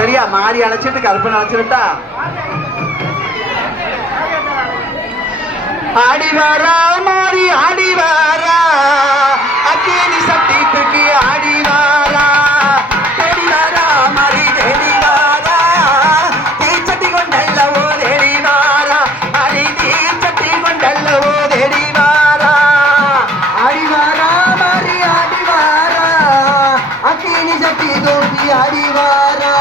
சரியா? மாறி அழைச்சிட்டு கற்பனை அழைச்சிருட்டா? ஆடிவாரா மாறி ஆடிவாரா அக்கேனி சத்தியத்துக்கு ஆடிவாரா தெரிவாரா மாறி தெரிவாரா தீச்சட்டி கொண்டல்லவோ தெரிவாரா மாறி தீச்சட்டி கொண்டல்லவோ தெரிவாரா ஆடிவாரா மாறி ஆடிவாரா அக்கேனி சத்தி தோட்டி ஆடிவாரா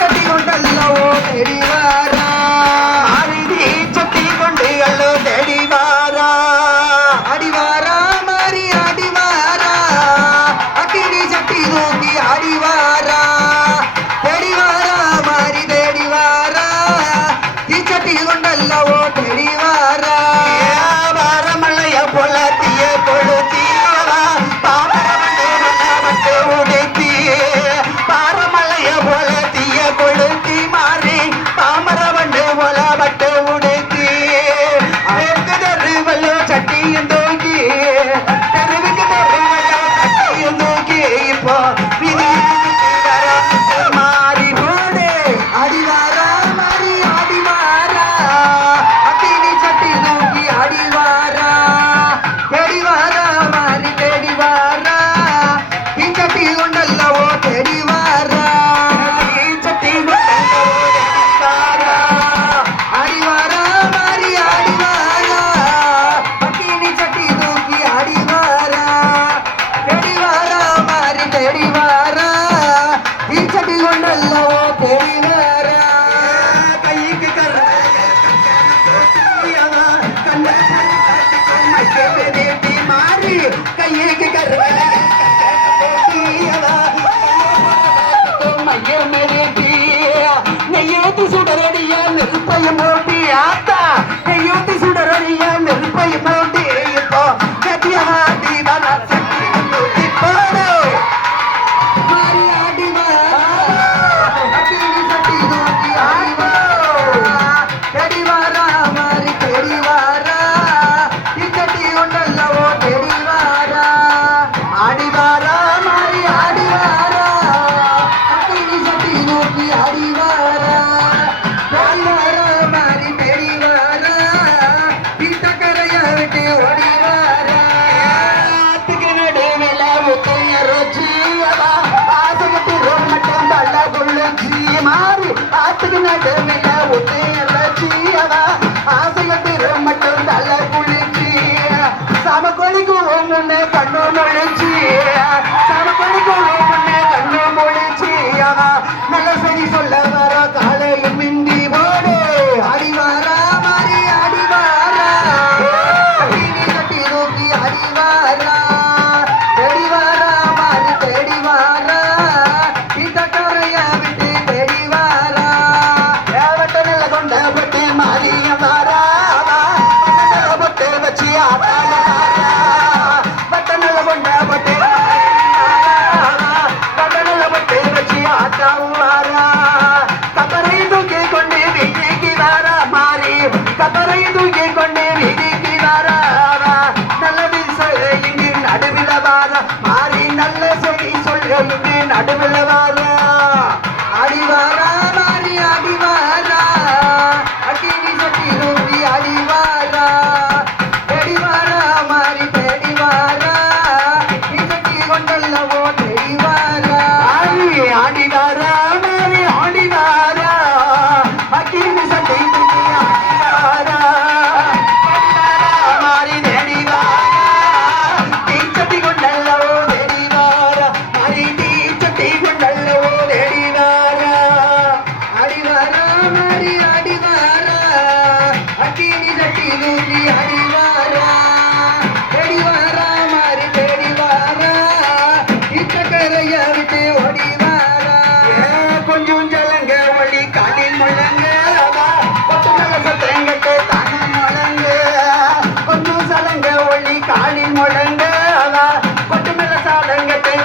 చటి గుండల్లో ఓ తెలివా நெருப்பையும் போட்டி ஆத்தா. யுத்தி சுடரடிய நெருப்பையும் போட்டி இப்போ கட்டியவாதி அடிவா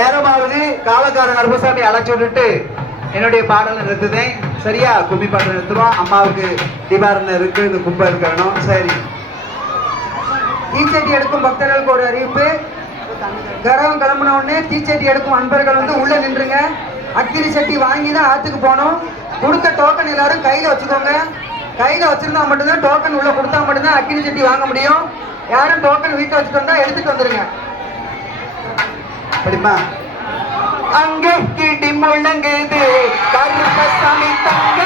நேரமாவது காலக்காரன் கருப்பசாமி அழைச்சி விட்டுட்டு என்னுடைய பாடலை நிறுத்துதேன். சரியா? கும்மி பாடல் நிறுத்துவோம். அம்மாவுக்கு தீபாரணம் இருக்கு. இந்த கும்பம் இருக்கணும் சரி. தீச்சட்டி எடுக்கும் பக்தர்களுக்கு ஒரு அறிவிப்பு. கரகம் கிளம்பின உடனே தீச்சட்டி எடுக்கும் அன்பர்கள் வந்து உள்ள நின்றுங்க. அக்கினி சட்டி வாங்கி தான் ஆத்துக்கு போகணும். கொடுத்த டோக்கன் எல்லாரும் கையில வச்சுக்கோங்க. கையில வச்சிருந்தா மட்டும்தான் டோக்கன் உள்ள கொடுத்தா மட்டும்தான் அக்கினி சட்டி வாங்க முடியும். யாரும் டோக்கன் வீட்டில் வச்சுட்டு வந்தா எடுத்துட்டு வந்துருங்க. படிமா அங்கே கிடி முழங்குது. கருப்பசாமி தங்க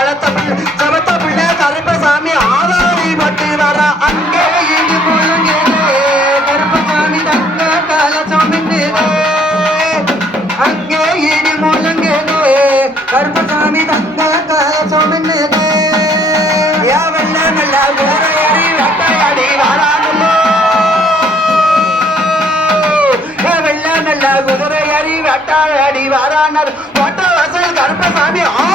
சீதாதவி வளர்த்த கருப்பசாமி ஆதாரி பட்டு வர அங்கே இடி முழங்குது கருப்பசாமி தங்க காலத்தோம் அங்கே இடி முழங்குது கருப்பசாமி தங்க காலத்தோம் மின்னுது ஏவல்ல நல்ல குதிரையடி வேட்டையாடி வாரானல்லோ ஏவல்ல குதிரையடி வேட்டையாடி வாரானர். கோட்ட வசல் கருப்பசாமி ஆ